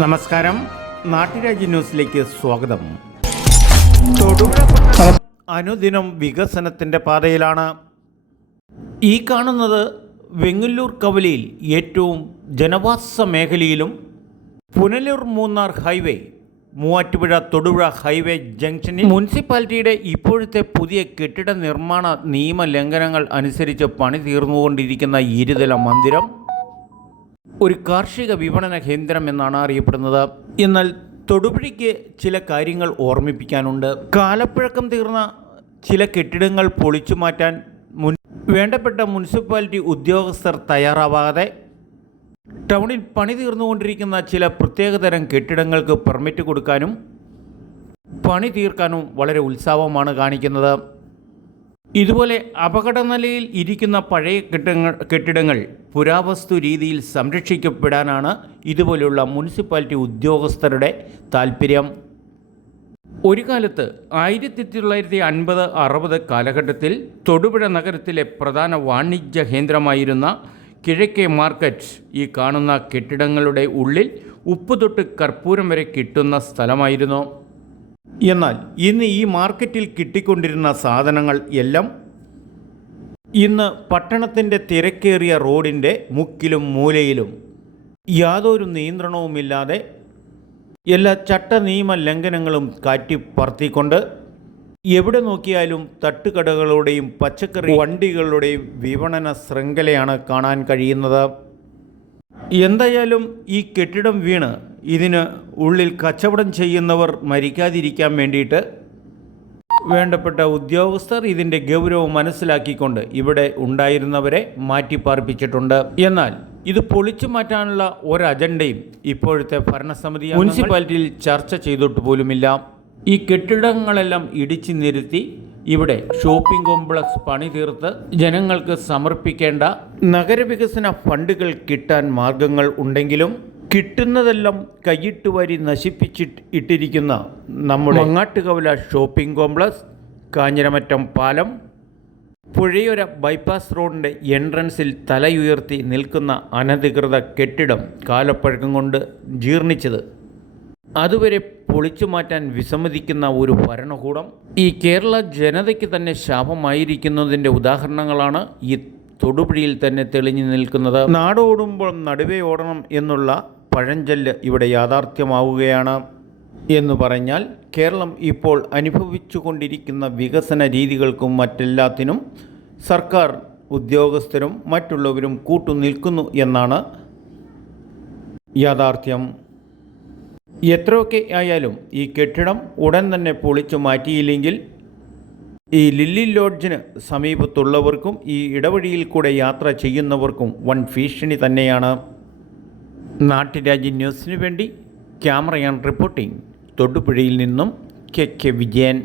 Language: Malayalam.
നമസ്കാരം, നാട്ടുരാജ്യ ന്യൂസിലേക്ക് സ്വാഗതം. തൊടുപുഴ പട്ടണം അനുദിനം വികസനത്തിൻ്റെ പാതയിലാണ്. ഈ കാണുന്നത് വെങ്ങല്ലൂർ കവലയിൽ ഏറ്റവും ജനവാസ മേഖലയിലും പുനലൂർ മൂന്നാർ ഹൈവേ മൂവാറ്റുപുഴ തൊടുപുഴ ഹൈവേ ജംഗ്ഷനിൽ മുനിസിപ്പാലിറ്റിയുടെ ഇപ്പോഴത്തെ പുതിയ കെട്ടിട നിർമ്മാണ നിയമലംഘനങ്ങൾ അനുസരിച്ച് പണി തീർന്നുകൊണ്ടിരിക്കുന്ന ഇരുതല മന്ദിരം ഒരു കാർഷിക വിപണന കേന്ദ്രം എന്നാണ് അറിയപ്പെടുന്നത്. എന്നാൽ തൊടുപുഴയ്ക്ക് ചില കാര്യങ്ങൾ ഓർമ്മിപ്പിക്കാനുണ്ട്. കാലപ്പഴക്കം തീർന്ന ചില കെട്ടിടങ്ങൾ പൊളിച്ചു മാറ്റാൻ വേണ്ടപ്പെട്ട മുനിസിപ്പാലിറ്റി ഉദ്യോഗസ്ഥർ തയ്യാറാവാതെ ടൗണിൽ പണി തീർന്നുകൊണ്ടിരിക്കുന്ന ചില പ്രത്യേകതരം കെട്ടിടങ്ങൾക്ക് പെർമിറ്റ് കൊടുക്കാനും പണി തീർക്കാനും വളരെ ഉത്സാഹമാണ് കാണിക്കുന്നത്. ഇതുപോലെ അപകടനിലയിൽ ഇരിക്കുന്ന പഴയ കെട്ടിടങ്ങൾ പുരാവസ്തു രീതിയിൽ സംരക്ഷിക്കപ്പെടാനാണ് ഇതുപോലെയുള്ള മുനിസിപ്പാലിറ്റി ഉദ്യോഗസ്ഥരുടെ താൽപ്പര്യം. ഒരു കാലത്ത് 1950-60 കാലഘട്ടത്തിൽ തൊടുപുഴ നഗരത്തിലെ പ്രധാന വാണിജ്യ കേന്ദ്രമായിരുന്ന കിഴക്കേ മാർക്കറ്റ് ഈ കാണുന്ന കെട്ടിടങ്ങളുടെ ഉള്ളിൽ ഉപ്പ് തൊട്ട് കർപ്പൂരം വരെ കിട്ടുന്ന സ്ഥലമായിരുന്നു. എന്നാൽ ഇന്ന് ഈ മാർക്കറ്റിൽ കിട്ടിക്കൊണ്ടിരുന്ന സാധനങ്ങൾ എല്ലാം ഇന്ന് പട്ടണത്തിൻ്റെ തിരക്കേറിയ റോഡിൻ്റെ മുക്കിലും മൂലയിലും യാതൊരു നിയന്ത്രണവുമില്ലാതെ എല്ലാ ചട്ട നിയമ ലംഘനങ്ങളും കാറ്റിപ്പറത്തിക്കൊണ്ട് എവിടെ നോക്കിയാലും തട്ടുകടകളുടെയും പച്ചക്കറി വണ്ടികളുടെയും വിപണന ശൃംഖലയാണ് കാണാൻ കഴിയുന്നത്. എന്തായാലും ഈ കെട്ടിടം വീണ് ഇതിന് ഉള്ളിൽ കച്ചവടം ചെയ്യുന്നവർ മരിക്കാതിരിക്കാൻ വേണ്ടിയിട്ട് വേണ്ടപ്പെട്ട ഉദ്യോഗസ്ഥർ ഇതിൻ്റെ ഗൗരവം മനസ്സിലാക്കിക്കൊണ്ട് ഇവിടെ ഉണ്ടായിരുന്നവരെ മാറ്റിപ്പാർപ്പിച്ചിട്ടുണ്ട്. എന്നാൽ ഇത് പൊളിച്ചു മാറ്റാനുള്ള ഒരു അജണ്ടയും ഇപ്പോഴത്തെ ഭരണസമിതി മുനിസിപ്പാലിറ്റിയിൽ ചർച്ച ചെയ്തിട്ട് പോലുമില്ല. ഈ കെട്ടിടങ്ങളെല്ലാം ഇടിച്ചു നിരത്തി ഇവിടെ ഷോപ്പിംഗ് കോംപ്ലക്സ് പണി തീർത്ത് ജനങ്ങൾക്ക് സമർപ്പിക്കേണ്ട നഗരവികസന ഫണ്ടുകൾ കിട്ടാൻ മാർഗങ്ങൾ ഉണ്ടെങ്കിലും കിട്ടുന്നതെല്ലാം കൈയിട്ട് വാരി നശിപ്പിച്ചിട്ടിരിക്കുന്ന നമ്മുടെ മങ്ങാട്ടുകവല ഷോപ്പിംഗ് കോംപ്ലക്സ്, കാഞ്ഞിരമറ്റം പാലം, പുഴയോര ബൈപ്പാസ് റോഡിൻ്റെ എൻട്രൻസിൽ തലയുയർത്തി നിൽക്കുന്ന അനധികൃത കെട്ടിടം കാലപ്പഴക്കം കൊണ്ട് ജീർണിച്ചത് അതുവരെ പൊളിച്ചു മാറ്റാൻ വിസമ്മതിക്കുന്ന ഒരു ഭരണകൂടം ഈ കേരള ജനതയ്ക്ക് തന്നെ ശാപമായിരിക്കുന്നതിൻ്റെ ഉദാഹരണങ്ങളാണ് ഈ തൊടുപുഴയിൽ തന്നെ തെളിഞ്ഞു നിൽക്കുന്നത്. നാടോടുമ്പോൾ നടുവേ ഓടണം എന്നുള്ള പഴഞ്ചൊല്ല് ഇവിടെ യാഥാർത്ഥ്യമാവുകയാണ്. എന്ന് പറഞ്ഞാൽ കേരളം ഇപ്പോൾ അനുഭവിച്ചു കൊണ്ടിരിക്കുന്ന വികസന രീതികൾക്കും മറ്റെല്ലാത്തിനും സർക്കാർ ഉദ്യോഗസ്ഥരും മറ്റുള്ളവരും കൂട്ടുനിൽക്കുന്നു എന്നാണ് യാഥാർത്ഥ്യം. എത്രയൊക്കെ ആയാലും ഈ കെട്ടിടം ഉടൻ തന്നെ പൊളിച്ചു മാറ്റിയില്ലെങ്കിൽ ഈ ലില്ലി ലോഡ്ജിന് സമീപത്തുള്ളവർക്കും ഈ ഇടവഴിയിൽ കൂടെ യാത്ര ചെയ്യുന്നവർക്കും വൻ ഭീഷണി തന്നെയാണ്. നാട്ടുരാജ്യ ന്യൂസിനു വേണ്ടി ക്യാമറയാൻ റിപ്പോർട്ടിംഗ് തൊടുപുഴയിൽ നിന്നും കെ വിജയൻ.